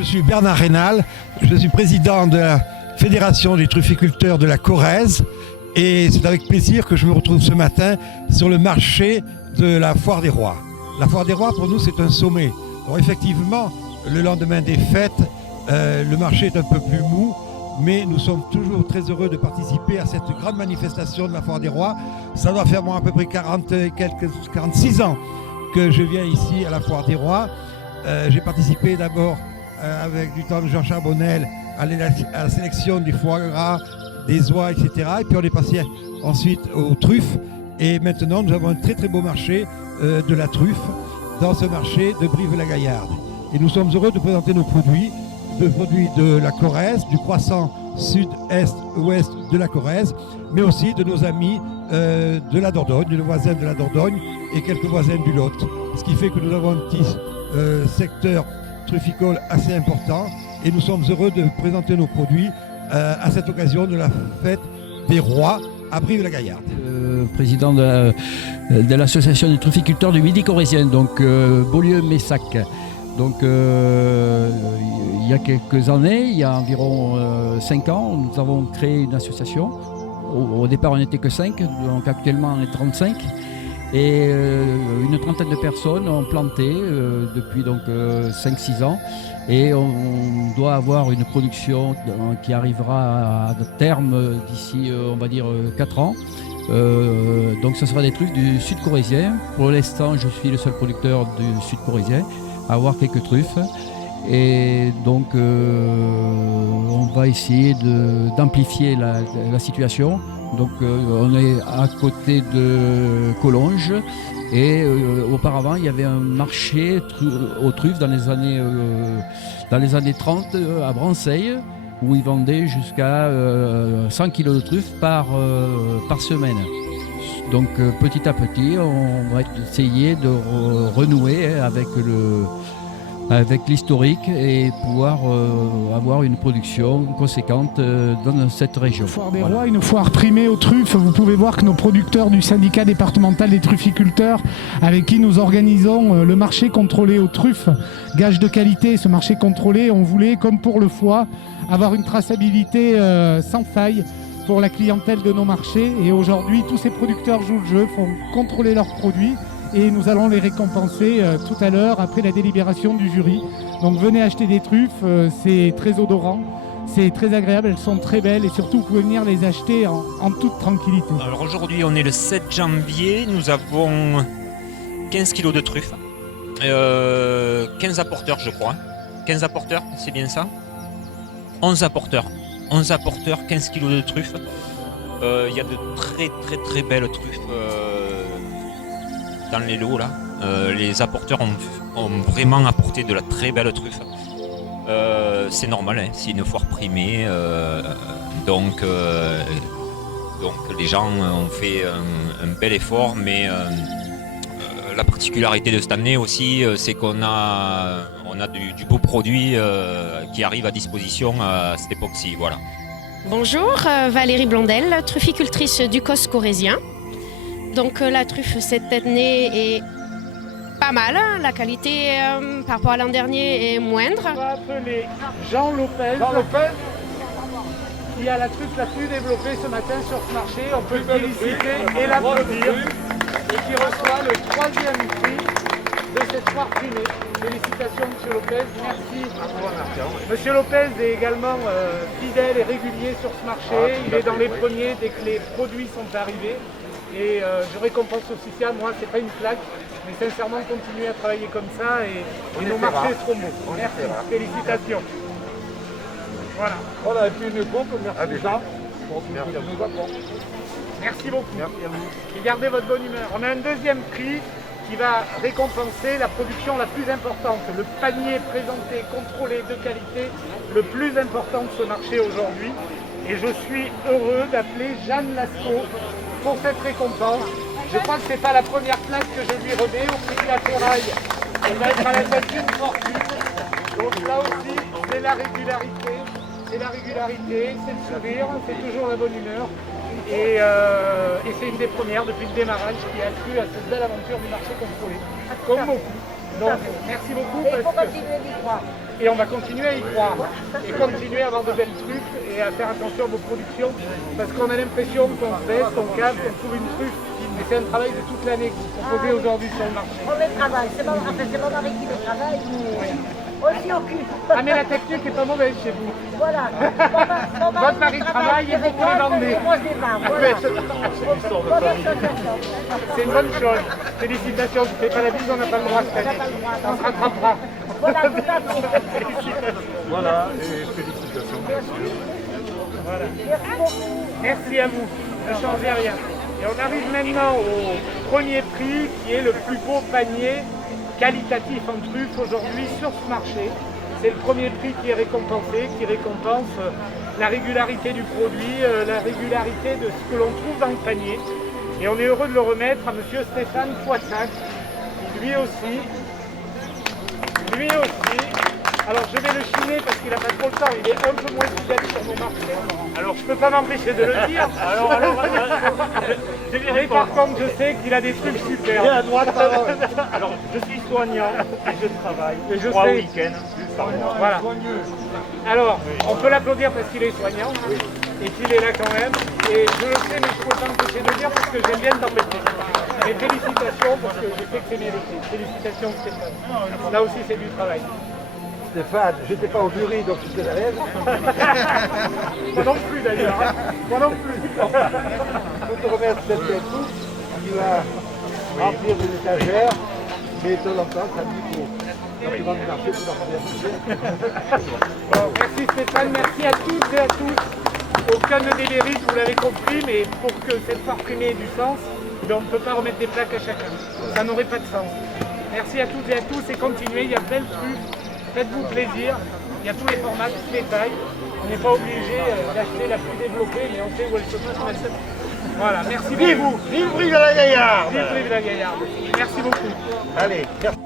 je suis Bernard Rénal, je suis président de la Fédération des trufficulteurs de la Corrèze et c'est avec plaisir que je me retrouve ce matin sur le marché de la Foire des Rois. La Foire des Rois, pour nous, c'est un sommet. Alors effectivement, le lendemain des fêtes, le marché est un peu plus mou, mais nous sommes toujours très heureux de participer à cette grande manifestation de la Foire des Rois. Ça doit faire moi à peu près 46 ans que je viens ici à la Foire des Rois. J'ai participé d'abord avec du temps de Jean Charbonnel à la sélection du foie gras, des oies, etc. Et puis on est passé ensuite aux truffes. Et maintenant, nous avons un très très beau marché de la truffe dans ce marché de Brive-la-Gaillarde. Et nous sommes heureux de présenter nos produits de la Corrèze, du croissant sud-est-ouest de la Corrèze, mais aussi de nos amis de la Dordogne, de nos voisins de la Dordogne et quelques voisins du Lot. Ce qui fait que nous avons un petit secteur trufficole assez important et nous sommes heureux de présenter nos produits à cette occasion de la fête des rois à Brive-la-Gaillarde. Président de l'association des trufficulteurs du Midi corrézien, donc Beaulieu-Messac. Donc il y a quelques années, il y a environ 5 ans, nous avons créé une association. Au départ on n'était que 5, donc actuellement on est 35. Et une trentaine de personnes ont planté depuis donc 5-6 ans. Et on doit avoir une production qui arrivera à terme d'ici, on va dire, 4 ans. Donc ce sera des truffes du sud corrézien. Pour l'instant, je suis le seul producteur du sud corrézien à avoir quelques truffes. Et donc on va essayer d'amplifier la situation. Donc on est à côté de Collonges. Et auparavant, il y avait un marché aux truffes dans les années 30 à Branceil, où ils vendaient jusqu'à 100 kg de truffes par semaine. Donc petit à petit, on va essayer de renouer avec l'historique et pouvoir avoir une production conséquente dans cette région. Foire des Rois, une foire primée aux truffes. Vous pouvez voir que nos producteurs du syndicat départemental des trufficulteurs, avec qui nous organisons le marché contrôlé aux truffes, gage de qualité, ce marché contrôlé, on voulait, comme pour le foie, avoir une traçabilité sans faille pour la clientèle de nos marchés. Et aujourd'hui, tous ces producteurs jouent le jeu, font contrôler leurs produits. Et nous allons les récompenser tout à l'heure après la délibération du jury. Donc venez acheter des truffes, c'est très odorant, c'est très agréable, elles sont très belles et surtout vous pouvez venir les acheter en toute tranquillité. Alors aujourd'hui on est le 7 janvier, nous avons 15 kg de truffes, 15 apporteurs je crois. 15 apporteurs, c'est bien ça? 11 apporteurs, 15 kg de truffes. Il y a de très belles truffes dans les lots là. Les apporteurs ont vraiment apporté de la très belle truffe. C'est normal, hein, c'est une foire primée, donc les gens ont fait un bel effort, mais la particularité de cette année aussi, c'est qu'on a du beau produit qui arrive à disposition à cette époque-ci. Voilà. Bonjour, Valérie Blondel, trufficultrice du COS corrézien. Donc la truffe cette année est pas mal, la qualité par rapport à l'an dernier est moindre. On va appeler Jean Lopez, qui a la truffe la plus développée ce matin sur ce marché. On peut le féliciter et l'applaudir. Et qui reçoit le 3e prix de cette foire primée. Félicitations Monsieur Lopez, merci. Monsieur Lopez est également fidèle et régulier sur ce marché. Il est dans les premiers dès que les produits sont arrivés. Et je récompense aussi ça, moi c'est pas une plaque, mais sincèrement continuez à travailler comme ça et nos marchés seront beaux. Merci, félicitations. Voilà, et puis une coupe, merci Jean. Merci beaucoup. Merci à vous. Et gardez votre bonne humeur. On a un deuxième prix qui va récompenser la production la plus importante, le panier présenté, contrôlé de qualité, le plus important de ce marché aujourd'hui. Et je suis heureux d'appeler Jeanne Lascaux pour cette récompense. Je crois que ce n'est pas la première place que je lui remets au prix de la ferraille. Elle va être à la tête d'une fortune. Donc là aussi, c'est la régularité. C'est la régularité, c'est le sourire, c'est toujours la bonne humeur. Et c'est une des premières depuis le démarrage qui a cru à cette belle aventure du marché contrôlé. Comme beaucoup. Donc merci beaucoup. Et il faut continuer d'y croire. Et on va continuer à y croire. Et continuer à avoir de belles truffes et à faire attention à vos productions. Parce qu'on a l'impression qu'on baisse, qu'on cave, qu'on trouve une truffe. Mais c'est un travail de toute l'année que vous proposez aujourd'hui sur le marché. On le travaille, c'est mon mari qui le travaille, mais on s'y occupe. Ah mais la technique est pas mauvaise chez vous. Voilà. Votre mari travaille et vous les vendez. Moi je les vends, voilà. C'est une bonne chose. Félicitations, tu fais pas la bise, on n'a pas le droit cette année. On se rattrapera. Voilà, tout à fait. Voilà, et félicitations. Voilà. Merci à vous, ne changez rien. Et on arrive maintenant au premier prix qui est le plus beau panier qualitatif en truffe aujourd'hui sur ce marché. C'est le premier prix qui est récompensé, qui récompense la régularité du produit, la régularité de ce que l'on trouve dans le panier. Et on est heureux de le remettre à monsieur Stéphane Poissac, qui lui aussi, alors je vais le chiner parce qu'il n'a pas trop le temps, il est un peu moins fidèle sur nos marchés. Alors je ne peux pas m'empêcher de le dire. Mais par contre je sais qu'il a des trucs super. Viens à droite, alors je suis soignant et je travaille. Et je 3 sais. week-ends par mois. Voilà. Alors, on peut l'applaudir parce qu'il est soignant et qu'il est là quand même. Et je le sais, mais je ne peux pas m'empêcher de le dire parce que j'aime bien t'embêter. Mais félicitations parce que je sais que c'est mérité. Félicitations Stéphane. Là aussi c'est du travail. Stéphane, j'étais pas au jury, donc tu te lèves. Moi non plus d'ailleurs. Hein. Moi non plus. Je te remercie d'être tout. Tu vas remplir une étagère, mais de temps en temps, ça me dit faut. Quand tu vas du marché, tu vas revenir. Bon, merci Stéphane, merci à toutes et à tous. Aucun ne démérite, vous l'avez compris, mais pour que cette foire primée ait du sens, ben, on ne peut pas remettre des plaques à chacun. Ça n'aurait pas de sens. Merci à toutes et à tous et continuez, il y a plein de trucs. Faites-vous plaisir, il y a tous les formats, toutes les tailles. On n'est pas obligé d'acheter la plus développée, mais on sait où elle se passe. Voilà, merci beaucoup. Vive Brive de la Gaillarde. Vive Brive de la Gaillarde. Merci beaucoup. Allez, merci.